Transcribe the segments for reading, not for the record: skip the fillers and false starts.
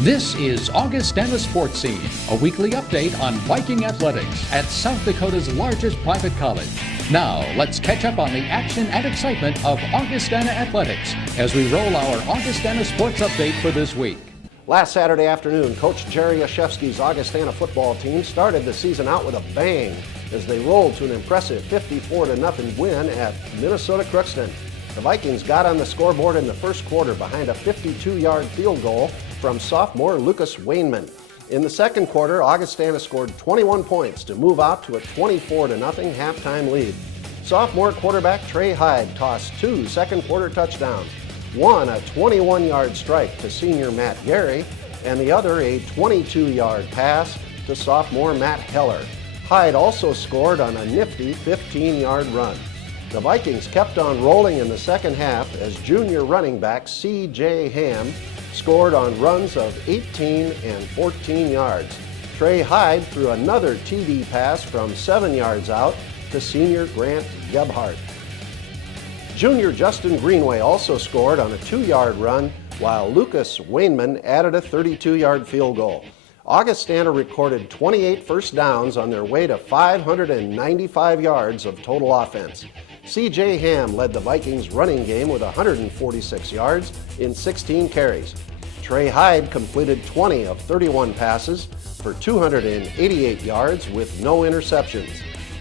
This is Augustana Sportscene, a weekly update on Viking athletics at South Dakota's largest private college. Now, let's catch up on the action and excitement of Augustana athletics as we roll our Augustana Sports Update for this week. Last Saturday afternoon, Coach Jerry Yashevsky's Augustana football team started the season out with a bang as they rolled to an impressive 54-0 win at Minnesota Crookston. The Vikings got on the scoreboard in the first quarter behind a 52-yard field goal from sophomore Lucas Wainman. In the second quarter, Augustana scored 21 points to move out to a 24-0 halftime lead. Sophomore quarterback Trey Hyde tossed 2 second-quarter touchdowns, one a 21-yard strike to senior Matt Gary, and the other a 22-yard pass to sophomore Matt Heller. Hyde also scored on a nifty 15-yard run. The Vikings kept on rolling in the second half as junior running back C.J. Ham scored on runs of 18 and 14 yards. Trey Hyde threw another TD pass from 7 yards out to senior Grant Gebhardt. Junior Justin Greenway also scored on a 2-yard run, while Lucas Wainman added a 32-yard field goal. Augustana recorded 28 first downs on their way to 595 yards of total offense. C.J. Ham led the Vikings running game with 146 yards in 16 carries. Trey Hyde completed 20 of 31 passes for 288 yards with no interceptions.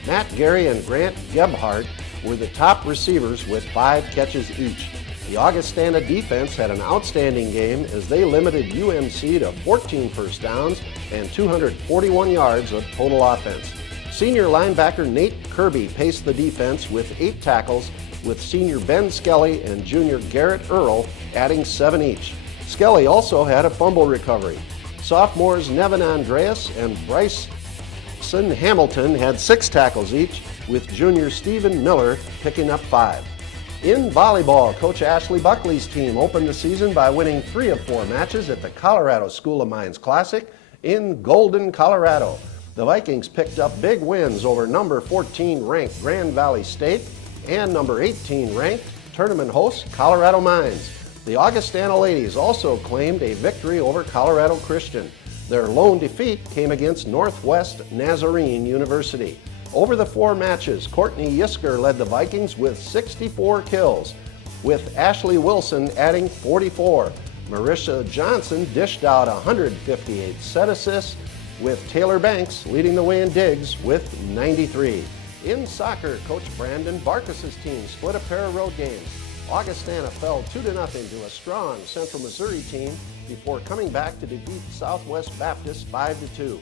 Matt Gary and Grant Gebhardt were the top receivers with 5 catches each. The Augustana defense had an outstanding game as they limited UMC to 14 first downs and 241 yards of total offense. Senior linebacker Nate Kirby paced the defense with 8 tackles, with senior Ben Skelly and junior Garrett Earl adding 7 each. Skelly also had a fumble recovery. Sophomores Nevin Andreas and Bryson Hamilton had 6 tackles each, with junior Stephen Miller picking up 5. In volleyball, Coach Ashley Buckley's team opened the season by winning 3 of 4 matches at the Colorado School of Mines Classic in Golden, Colorado. The Vikings picked up big wins over number 14 ranked Grand Valley State and number 18 ranked tournament host Colorado Mines. The Augustana ladies also claimed a victory over Colorado Christian. Their lone defeat came against Northwest Nazarene University. Over the 4 matches, Courtney Yisker led the Vikings with 64 kills, with Ashley Wilson adding 44. Marissa Johnson dished out 158 set assists, with Taylor Banks leading the way in digs with 93. In soccer, Coach Brandon Barkas's team split a pair of road games. Augustana fell 2-0 to a strong Central Missouri team before coming back to defeat Southwest Baptist 5-2.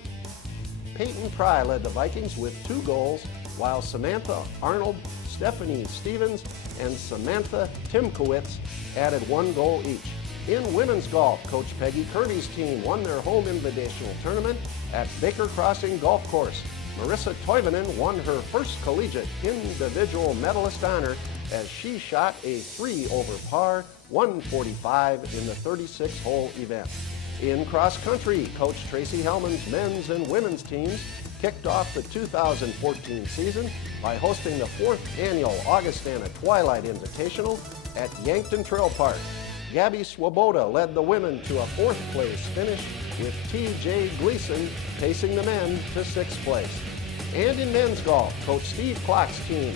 Peyton Pry led the Vikings with 2 goals, while Samantha Arnold, Stephanie Stevens, and Samantha Timkowitz added 1 goal each. In women's golf, Coach Peggy Kirby's team won their home invitational tournament at Baker Crossing Golf Course. Marissa Toivonen won her first collegiate individual medalist honor as she shot a 3 over par 145 in the 36-hole event. In cross country, Coach Tracy Hellman's men's and women's teams kicked off the 2014 season by hosting the 4th annual Augustana Twilight Invitational at Yankton Trail Park. Gabby Swoboda led the women to a 4th place finish, with T.J. Gleason pacing the men to 6th place. And in men's golf, Coach Steve Clark's team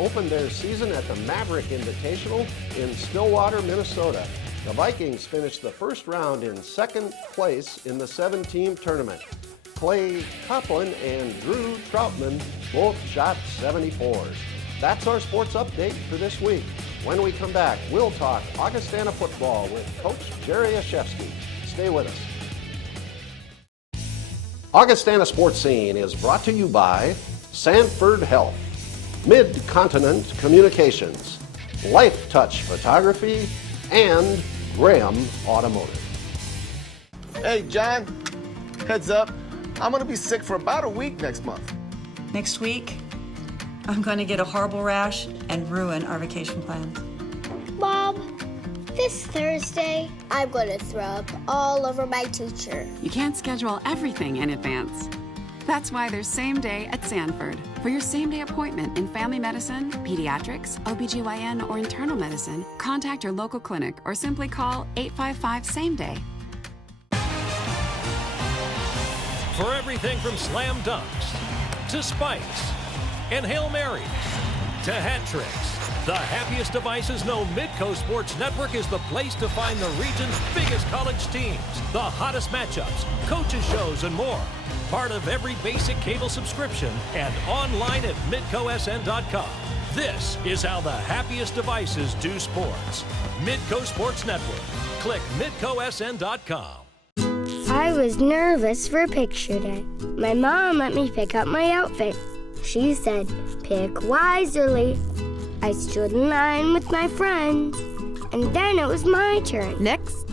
opened their season at the Maverick Invitational in Stillwater, Minnesota. The Vikings finished the first round in 2nd place in the 7-team tournament. Clay Copeland and Drew Troutman both shot 74s. That's our sports update for this week. When we come back, we'll talk Augustana football with Coach Jerry Yashevsky. Stay with us. Augustana Sports Scene is brought to you by Sanford Health, Mid-Continent Communications, Life Touch Photography, and Graham Automotive. Hey, John, heads up. I'm going to be sick for about a week next month. Next week, I'm going to get a horrible rash and ruin our vacation plans. Mom, this Thursday, I'm going to throw up all over my t-shirt. You can't schedule everything in advance. That's why there's Same Day at Sanford. For your same-day appointment in family medicine, pediatrics, OBGYN, or internal medicine, contact your local clinic or simply call 855-SAME-DAY. For everything from slam dunks to spikes and Hail Marys to hat tricks, the happiest devices know Midco Sports Network is the place to find the region's biggest college teams, the hottest matchups, coaches shows, and more. Part of every basic cable subscription and online at midcosn.com. This is how the happiest devices do sports. Midco Sports Network. Click midcosn.com. I was nervous for picture day. My mom let me pick out my outfit. She said, pick wisely. I stood in line with my friends, and then it was my turn. Next.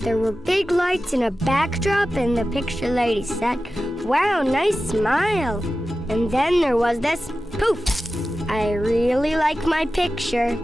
There were big lights and a backdrop, and the picture lady said, wow, nice smile. And then there was this poof. I really like my picture.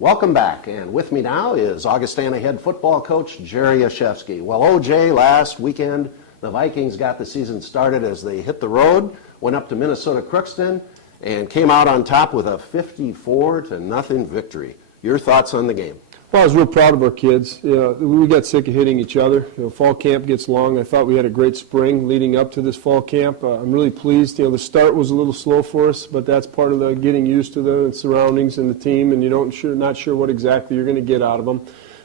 Welcome back, and with me now is Augustana head football coach Jerry Yashevsky. Well, OJ, last weekend the Vikings got the season started as they hit the road, went up to Minnesota Crookston, and came out on top with a 54-0 victory. Your thoughts on the game? Well, I was real proud of our kids. We got sick of hitting each other. Fall camp gets long. I thought we had a great spring leading up to this fall camp. I'm really pleased. The start was a little slow for us, but that's part of the getting used to the surroundings and the team, and not sure what exactly you're going to get out of them.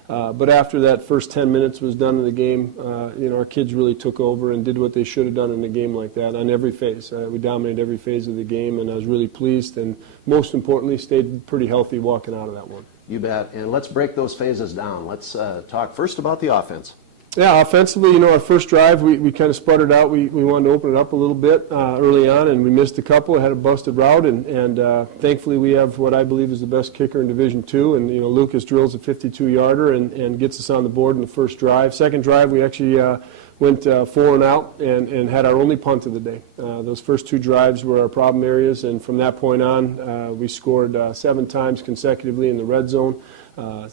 But after that first 10 minutes was done in the game, our kids really took over and did what they should have done in a game like that on every phase. We dominated every phase of the game, and I was really pleased, and most importantly, stayed pretty healthy walking out of that one. You bet. And let's break those phases down. Let's talk first about the offense. Yeah, offensively, our first drive, we kind of sputtered out. We wanted to open it up a little bit early on, and we missed a couple. Had a busted route, and thankfully we have what I believe is the best kicker in Division II. And, Lucas drills a 52-yarder and gets us on the board in the first drive. Second drive, we actually went 4 and out and had our only punt of the day. Those first 2 drives were our problem areas, and from that point on, we scored 7 times consecutively in the red zone.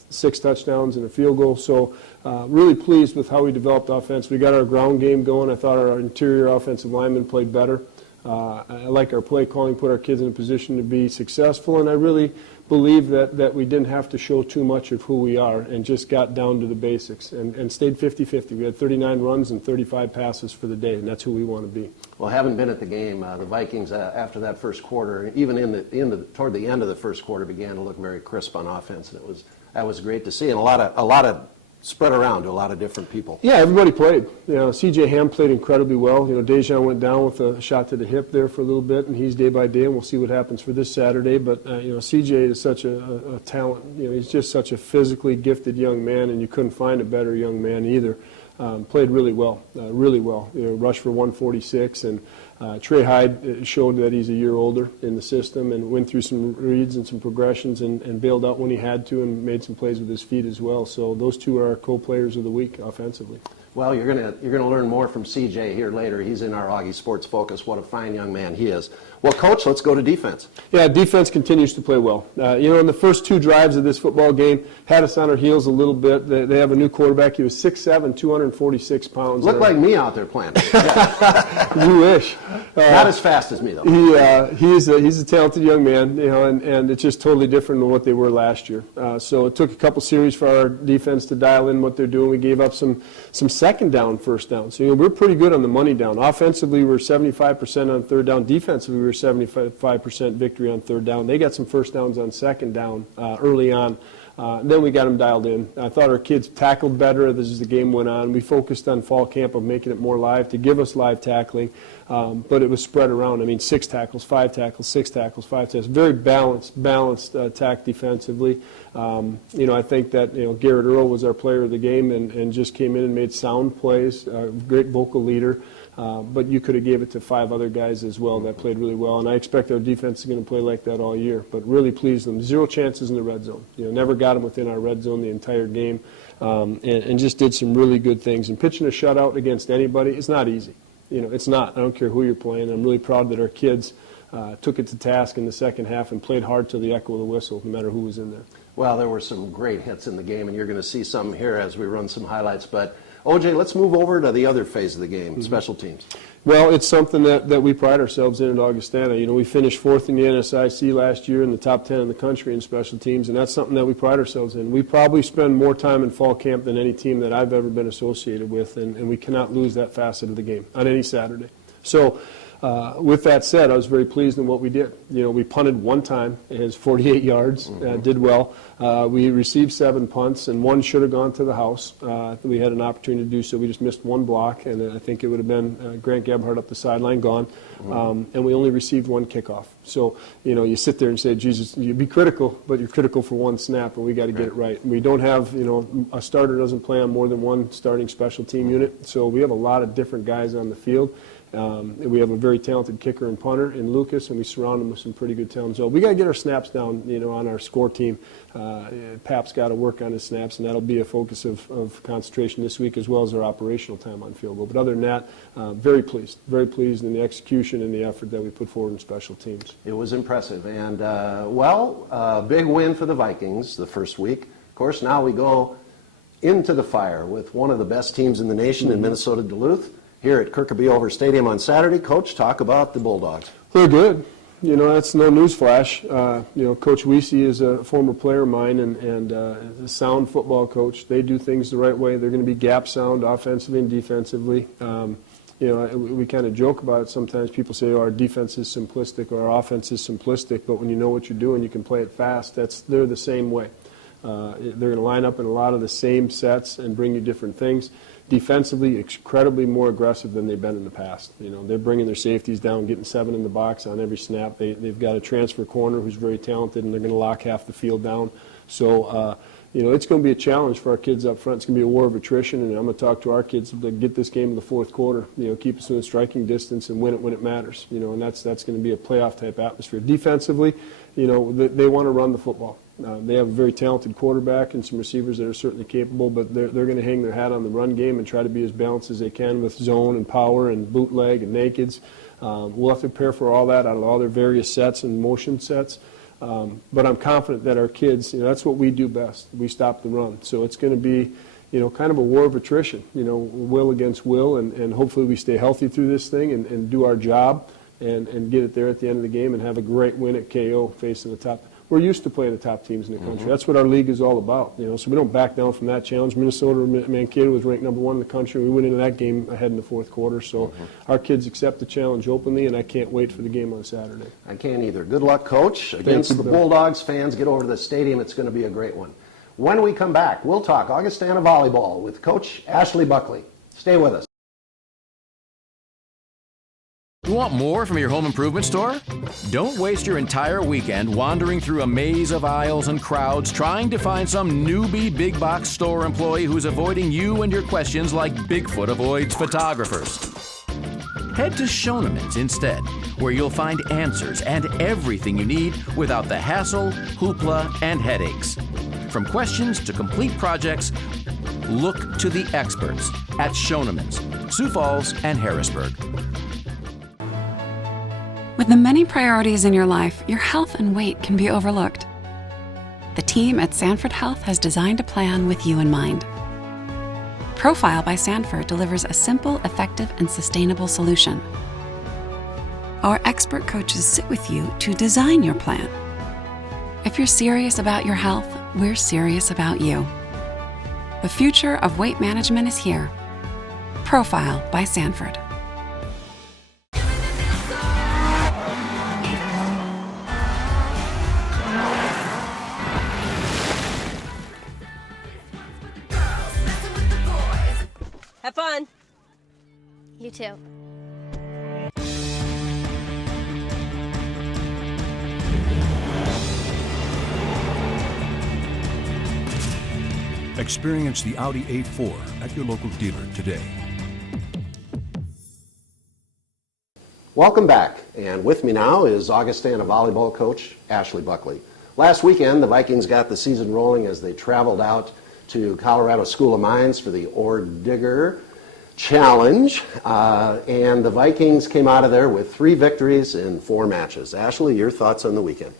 6 touchdowns and a field goal. So really pleased with how we developed offense. We got our ground game going. I thought our interior offensive linemen played better. I like our play calling, put our kids in a position to be successful, and I really believe that we didn't have to show too much of who we are and just got down to the basics and stayed 50-50. We had 39 runs and 35 passes for the day, and that's who we want to be. Well, having been at the game, the Vikings, after that first quarter, even toward the end of the first quarter, began to look very crisp on offense, and that was great to see, and a lot of spread around to a lot of different people. Yeah, everybody played. C.J. Ham played incredibly well. Dejan went down with a shot to the hip there for a little bit, and he's day by day, and we'll see what happens for this Saturday. But C.J. is such a talent. He's just such a physically gifted young man, and you couldn't find a better young man either. Played really well, rushed for 146, and Trey Hyde showed that he's a year older in the system and went through some reads and some progressions and bailed out when he had to and made some plays with his feet as well. So those two are our co-players of the week offensively. Well, you're gonna learn more from CJ here later. He's in our Augie Sports Focus. What a fine young man he is. Well, Coach, let's go to defense. Yeah, defense continues to play well. In the first 2 drives of this football game, had us on our heels a little bit. They have a new quarterback. He was 6'7", 246 pounds. Looked like me out there playing. You wish. Not as fast as me, though. He's a talented young man, and it's just totally different than what they were last year. So it took a couple series for our defense to dial in what they're doing. We gave up some second down, first down. So we're pretty good on the money down. Offensively, we were 75% on third down. Defensively, we were 75% victory on third down. They got some first downs on second down early on. Then we got them dialed in. I thought our kids tackled better as the game went on. We focused on fall camp of making it more live to give us live tackling, but it was spread around. 6 tackles, 5 tackles, 6 tackles, 5 tackles. Very balanced attack defensively. I think that Garrett Earl was our player of the game and just came in and made sound plays. Great vocal leader. but you could have gave it to 5 other guys as well that played really well, and I expect our defense is going to play like that all year. But really pleased them. 0 chances in the red zone. Never got them within our red zone the entire game, and just did some really good things. And pitching a shutout against anybody is not easy. It's not. I don't care who you're playing. I'm really proud that our kids took it to task in the second half and played hard till the echo of the whistle, no matter who was in there. Well, there were some great hits in the game, and you're going to see some here as we run some highlights. But, OJ, let's move over to the other phase of the game, special teams. Well, it's something that we pride ourselves in at Augustana. We finished 4th in the NSIC last year in the top 10 in the country in special teams, and that's something that we pride ourselves in. We probably spend more time in fall camp than any team that I've ever been associated with, and we cannot lose that facet of the game on any Saturday. So, with that said, I was very pleased in what we did. We punted 1 time. It has 48 yards, did well. We received 7 punts, and 1 should have gone to the house. We had an opportunity to do so. We just missed 1 block, and I think it would have been Grant Gebhardt up the sideline gone. And we only received 1 kickoff. So, you sit there and say, Jesus, you be critical, but you're critical for 1 snap, and we got to get it right. We don't have, a starter doesn't play on more than 1 starting special team unit, so we have a lot of different guys on the field. We have a very talented kicker and punter in Lucas, and we surround him with some pretty good talent. So we got to get our snaps down, on our score team. Pap's got to work on his snaps, and that'll be a focus of concentration this week, as well as our operational time on field goal. But other than that, very pleased in the execution and the effort that we put forward in special teams. It was impressive, and big win for the Vikings the first week. Of course, now we go into the fire with one of the best teams in the nation in Minnesota Duluth. Here at Kirkaby Over Stadium on Saturday. Coach, talk about the Bulldogs. They're good. That's no news flash. Coach Wiese is a former player of mine and a sound football coach. They do things the right way. They're going to be gap sound offensively and defensively. We kind of joke about it sometimes. People say, our defense is simplistic or our offense is simplistic, but when you know what you're doing, you can play it fast. They're the same way. They're going to line up in a lot of the same sets and bring you different things. Defensively, incredibly more aggressive than they've been in the past. They're bringing their safeties down, getting 7 in the box on every snap. They've got a transfer corner who's very talented, and they're going to lock half the field down. So, it's going to be a challenge for our kids up front. It's going to be a war of attrition, and I'm going to talk to our kids to get this game in the 4th quarter, keep us within striking distance and win it when it matters, and that's going to be a playoff-type atmosphere. Defensively, they want to run the football. They have a very talented quarterback and some receivers that are certainly capable, but they're going to hang their hat on the run game and try to be as balanced as they can with zone and power and bootleg and nakeds. We'll have to prepare for all that out of all their various sets and motion sets. But I'm confident that our kids, that's what we do best. We stop the run. So it's going to be, kind of a war of attrition, will against will, and hopefully we stay healthy through this thing and do our job and get it there at the end of the game and have a great win at KO facing the top. We're used to playing the top teams in the country. That's what our league is all about. So we don't back down from that challenge. Minnesota Mankato was ranked number 1 in the country. We went into that game ahead in the 4th quarter. So our kids accept the challenge openly, and I can't wait for the game on Saturday. I can't either. Good luck, Coach. Against the Bulldogs, fans, get over to the stadium. It's going to be a great one. When we come back, we'll talk Augustana volleyball with Coach Ashley Buckley. Stay with us. You want more from your home improvement store? Don't waste your entire weekend wandering through a maze of aisles and crowds trying to find some newbie big box store employee who's avoiding you and your questions like Bigfoot avoids photographers. Head to Schoenemann's instead, where you'll find answers and everything you need without the hassle, hoopla, and headaches. From questions to complete projects, look to the experts at Schoenemann's, Sioux Falls, and Harrisburg. With the many priorities in your life, your health and weight can be overlooked. The team at Sanford Health has designed a plan with you in mind. Profile by Sanford delivers a simple, effective, and sustainable solution. Our expert coaches sit with you to design your plan. If you're serious about your health, we're serious about you. The future of weight management is here. Profile by Sanford. Have fun. You too. Experience the Audi A4 at your local dealer today. Welcome back, and with me now is Augustana volleyball coach Ashley Buckley. Last weekend, the Vikings got the season rolling as they traveled out to Colorado School of Mines for the Ore Digger Challenge, and the Vikings came out of there with 3 victories in 4 matches. Ashley, your thoughts on the weekend?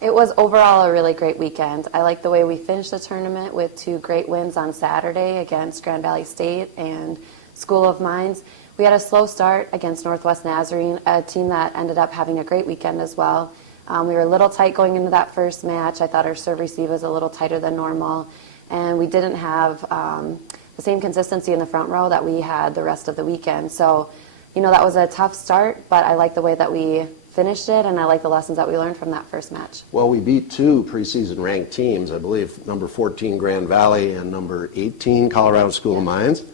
It was overall a really great weekend. I like the way we finished the tournament with 2 great wins on Saturday against Grand Valley State and School of Mines. We had a slow start against Northwest Nazarene, a team that ended up having a great weekend as well. We were a little tight going into that first match. I thought our serve receive was a little tighter than normal, and we didn't have the same consistency in the front row that we had the rest of the weekend. So, that was a tough start, but I like the way that we finished it, and I like the lessons that we learned from that first match. Well, we beat 2 preseason ranked teams, I believe number 14 Grand Valley and number 18 Colorado School of Mines.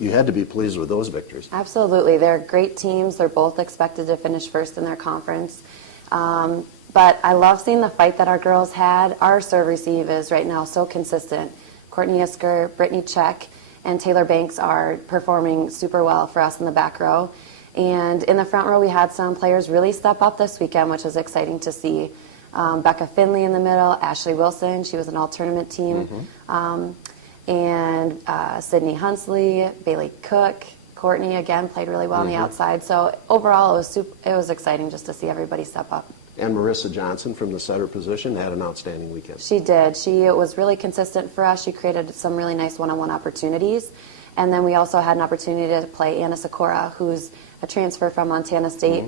You had to be pleased with those victories. Absolutely. They're great teams. They're both expected to finish first in their conference. But I love seeing the fight that our girls had. Our serve receive is right now so consistent. Courtney Isker, Brittany Check, and Taylor Banks are performing super well for us in the back row. And in the front row, we had some players really step up this weekend, which is exciting to see. Becca Finley in the middle, Ashley Wilson, she was an all-tournament team, and Sydney Hunsley, Bailey Cook, Courtney again played really well on the outside. So overall, it was exciting just to see everybody step up. And Marissa Johnson from the setter position had an outstanding weekend. She did. She was really consistent for us. She created some really nice one-on-one opportunities. And then we also had an opportunity to play Anna Sikora, who's a transfer from Montana State.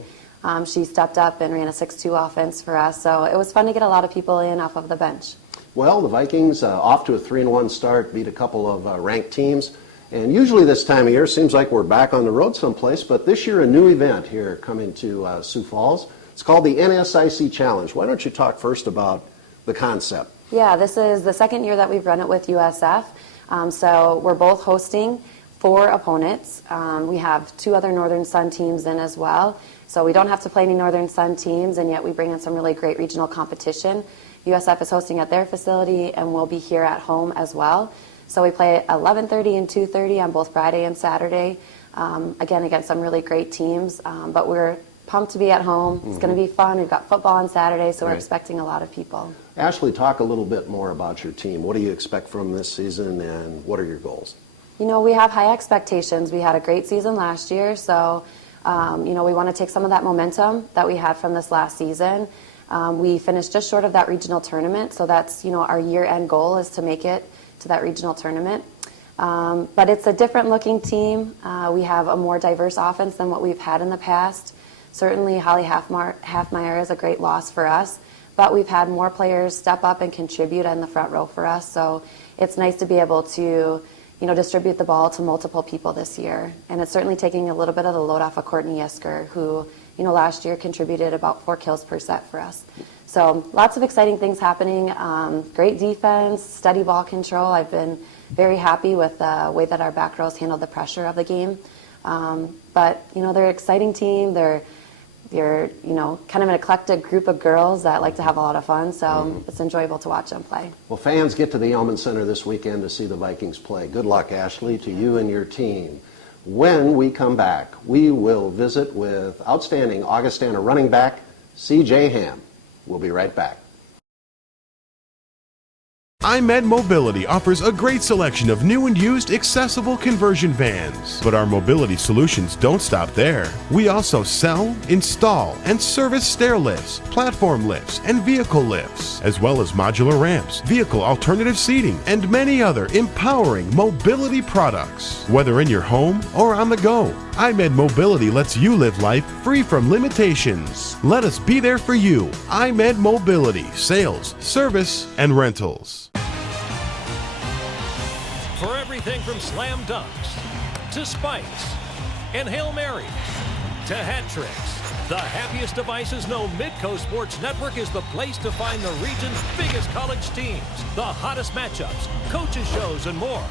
She stepped up and ran a 6-2 offense for us. So it was fun to get a lot of people in off of the bench. Well, the Vikings off to a 3-1 start, beat a couple of ranked teams. And usually this time of year, seems like we're back on the road someplace, but this year a new event here coming to Sioux Falls. It's called the NSIC Challenge. Why don't you talk first about the concept? Yeah, this is the second year that we've run it with USF. So we're both hosting 4 opponents. We have 2 other Northern Sun teams in as well. So we don't have to play any Northern Sun teams, and yet we bring in some really great regional competition. USF is hosting at their facility, and we'll be here at home as well. So we play at 11:30 and 2:30 on both Friday and Saturday, again against some really great teams. But we're pumped to be at home. It's going to be fun. We've got football on Saturday, so we're expecting a lot of people. Ashley, talk a little bit more about your team. What do you expect from this season, and what are your goals? We have high expectations. We had a great season last year, so we want to take some of that momentum that we had from this last season. We finished just short of that regional tournament, so that's our year-end goal is to make it to that regional tournament. But it's a different looking team. We have a more diverse offense than what we've had in the past. Certainly Holly Halfmeyer is a great loss for us, but we've had more players step up and contribute in the front row for us. So it's nice to be able to distribute the ball to multiple people this year. And it's certainly taking a little bit of the load off of Courtney Isker, who last year contributed about 4 kills per set for us. So lots of exciting things happening. Great defense, steady ball control. I've been very happy with the way that our back rows handled the pressure of the game. But they're an exciting team. They're kind of an eclectic group of girls that like to have a lot of fun. So it's enjoyable to watch them play. Well, fans get to the Elman Center this weekend to see the Vikings play. Good luck, Ashley, to you and your team. When we come back, we will visit with outstanding Augustana running back, C.J. Ham. We'll be right back. iMed Mobility offers a great selection of new and used accessible conversion vans. But our mobility solutions don't stop there. We also sell, install, and service stair lifts, platform lifts, and vehicle lifts, as well as modular ramps, vehicle alternative seating, and many other empowering mobility products. Whether in your home or on the go, iMed Mobility lets you live life free from limitations. Let us be there for you. iMed Mobility, sales, service, and rentals. For everything from slam dunks to spikes and Hail Marys to hat tricks, the happiest devices know Midco Sports Network is the place to find the region's biggest college teams, the hottest matchups, coaches shows, and more.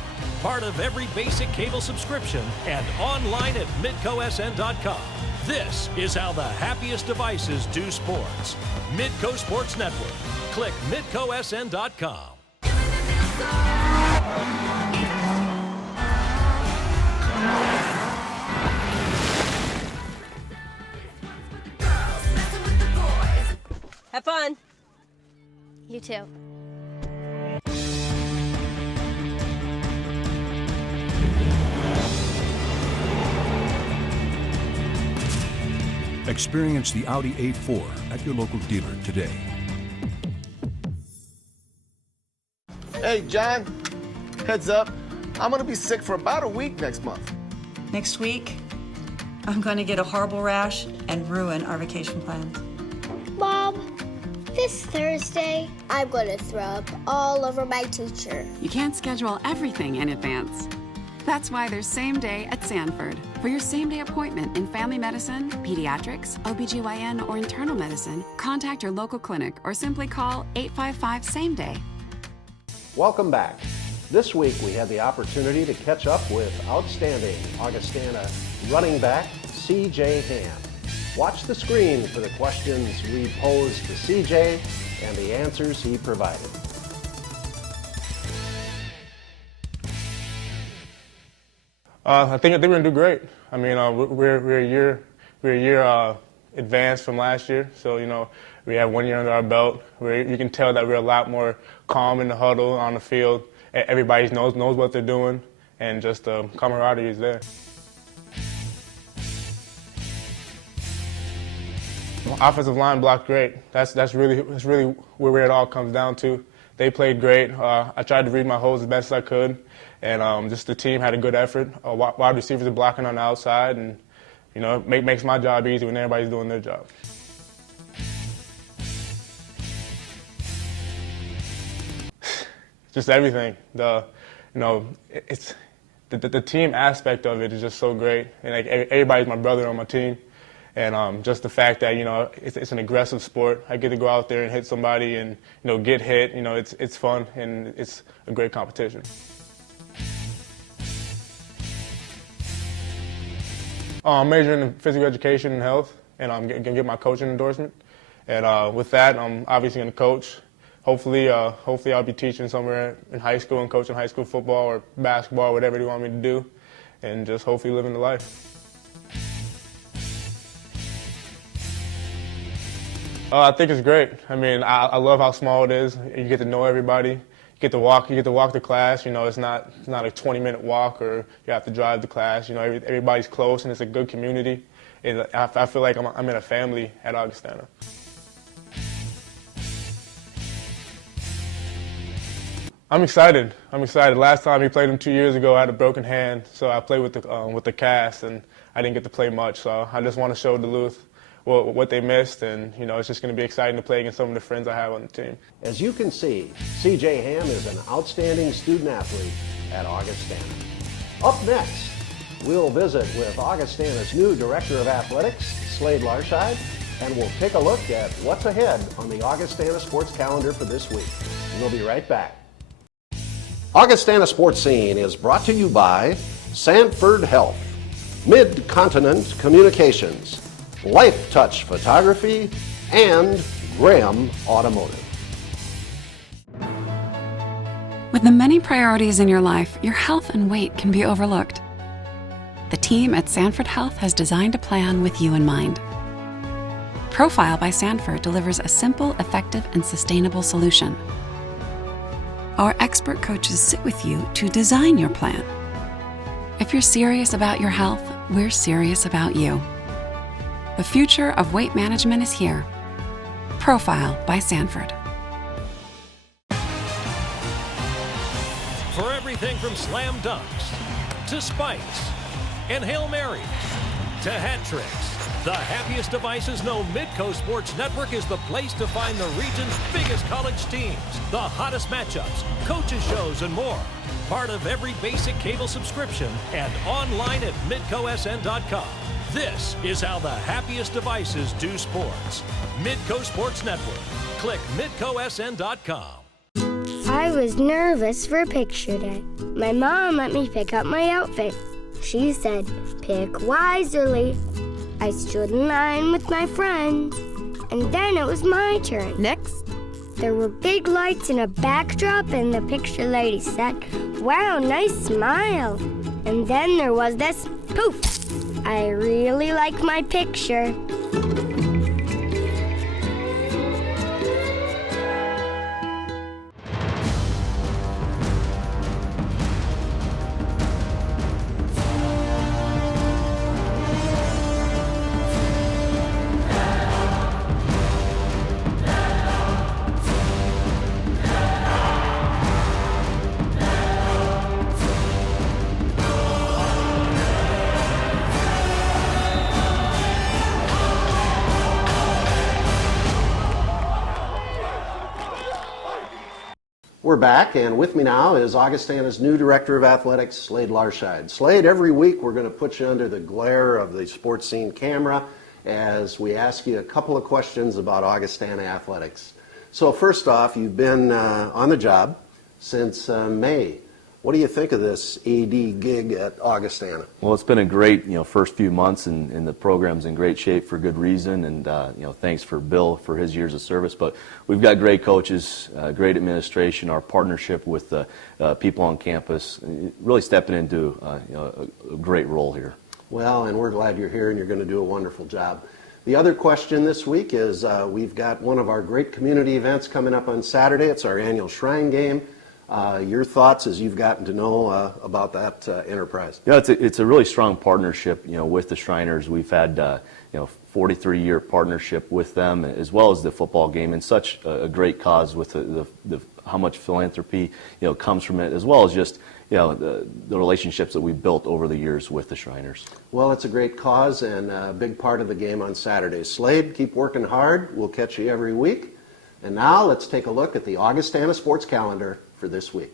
Part of every basic cable subscription and online at midcosn.com. This is how the happiest devices do sports. Midco Sports Network. Click midcosn.com. Have fun. You too. Experience the Audi A4 at your local dealer today. Hey, John, heads up. I'm gonna be sick for about a week next month. Next week, I'm going to get a horrible rash and ruin our vacation plans. Mom, this Thursday, I'm going to throw up all over my teacher. You can't schedule everything in advance. That's why there's Same Day at Sanford. For your same-day appointment in family medicine, pediatrics, OBGYN, or internal medicine, contact your local clinic or simply call 855-SAME-DAY. Welcome back. This week we had the opportunity to catch up with outstanding Augustana running back C.J. Ham. Watch the screen for the questions we posed to C.J. and the answers he provided. I think we're gonna do great. I mean, we're a year advanced from last year, so we have 1 year under our belt. You can tell that we're a lot more calm in the huddle, on the field. Everybody knows what they're doing, and just the camaraderie is there. Offensive line blocked great. That's really where it all comes down to. They played great. I tried to read my holes as best as I could, and just the team had a good effort. Wide receivers are blocking on the outside, and it makes my job easy when everybody's doing their job. Just everything. It's the team aspect of it is just so great, and everybody's my brother on my team. And just the fact that it's an aggressive sport. I get to go out there and hit somebody and get hit. It's fun and it's a great competition. I'm majoring in physical education and health, and I'm gonna get my coaching endorsement. And with that, I'm obviously gonna coach. Hopefully I'll be teaching somewhere in high school and coaching high school football or basketball, whatever they want me to do, and just hopefully living the life. I think it's great. I mean, I love how small it is. You get to know everybody. You get to walk to class. It's not a 20-minute walk or you have to drive to class. Everybody's close and it's a good community. And I feel like I'm in a family at Augustana. I'm excited. Last time we played them 2 years ago, I had a broken hand, so I played with the cast, and I didn't get to play much. So I just want to show Duluth what they missed, and it's just going to be exciting to play against some of the friends I have on the team. As you can see, C.J. Ham is an outstanding student athlete at Augustana. Up next, we'll visit with Augustana's new Director of Athletics, Slade Larscheid, and we'll take a look at what's ahead on the Augustana sports calendar for this week. We'll be right back. Augustana Sports Scene is brought to you by Sanford Health, Mid-Continent Communications, Life Touch Photography, and Graham Automotive. With the many priorities in your life, your health and weight can be overlooked. The team at Sanford Health has designed a plan with you in mind. Profile by Sanford delivers a simple, effective, and sustainable solution. Our expert coaches sit with you to design your plan. If you're serious about your health, we're serious about you. The future of weight management is here. Profile by Sanford. For everything from slam dunks to spikes and Hail Marys to hat tricks, the happiest devices know Midco Sports Network is the place to find the region's biggest college teams, the hottest matchups, coaches shows, and more. Part of every basic cable subscription and online at midcosn.com. This is how the happiest devices do sports. Midco Sports Network. Click midcosn.com. I was nervous for picture day. My mom let me pick up my outfit. She said, pick wisely. I stood in line with my friends, and then it was my turn. Next. There were big lights and a backdrop, and the picture lady said, wow, nice smile. And then there was this poof. I really like my picture. We're back, and with me now is Augustana's new Director of Athletics, Slade Larscheid. Slade, every week we're going to put you under the glare of the Sportscene camera as we ask you a couple of questions about Augustana athletics. So first off, you've been on the job since May. What do you think of this AD gig at Augustana? Well, it's been a great, first few months, and the program's in great shape for good reason. And thanks for Bill for his years of service. But we've got great coaches, great administration. Our partnership with the people on campus, really stepping into a great role here. Well, and we're glad you're here, and you're going to do a wonderful job. The other question this week is we've got one of our great community events coming up on Saturday. It's our annual Shrine Game. Your thoughts as you've gotten to know about that enterprise? Yeah, it's a really strong partnership, with the Shriners. We've had 43-year partnership with them, as well as the football game, and such a great cause with the how much philanthropy comes from it, as well as just the relationships that we've built over the years with the Shriners. Well, it's a great cause and a big part of the game on Saturday. Slade, keep working hard. We'll catch you every week. And now let's take a look at the Augustana sports calendar for this week.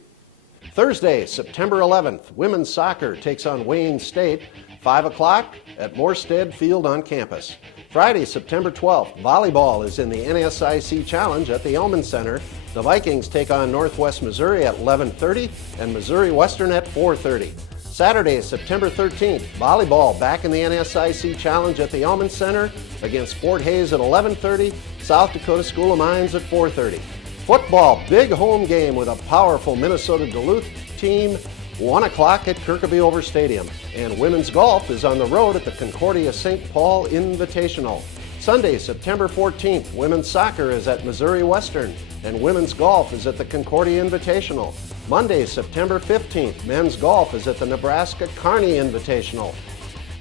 Thursday, September 11th, women's soccer takes on Wayne State, 5 o'clock at Morstead Field on campus. Friday, September 12th, volleyball is in the NSIC Challenge at the Elman Center. The Vikings take on Northwest Missouri at 11:30 and Missouri Western at 4:30. Saturday, September 13th, volleyball back in the NSIC Challenge at the Elman Center against Fort Hays at 11:30, South Dakota School of Mines at 4:30. Football, big home game with a powerful Minnesota Duluth team, 1 o'clock at Kirkaby-Over Stadium. And women's golf is on the road at the Concordia St. Paul Invitational. Sunday, September 14th, women's soccer is at Missouri Western, and women's golf is at the Concordia Invitational. Monday, September 15th, men's golf is at the Nebraska Kearney Invitational.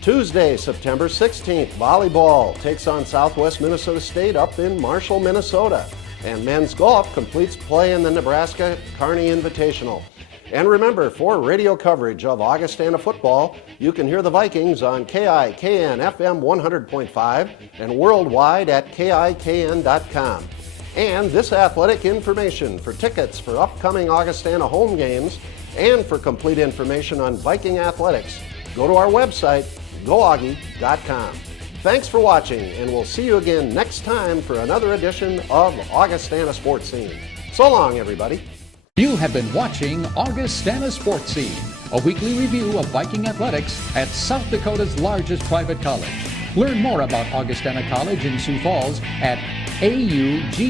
Tuesday, September 16th, volleyball takes on Southwest Minnesota State up in Marshall, Minnesota. And men's golf completes play in the Nebraska Kearney Invitational. And remember, for radio coverage of Augustana football, you can hear the Vikings on KIKN FM 100.5 and worldwide at KIKN.com. And this athletic information for tickets for upcoming Augustana home games and for complete information on Viking athletics, go to our website, goaugie.com. Thanks for watching, and we'll see you again next time for another edition of Augustana Sportscene. So long, everybody. You have been watching Augustana Sportscene, a weekly review of Viking athletics at South Dakota's largest private college. Learn more about Augustana College in Sioux Falls at augie.edu.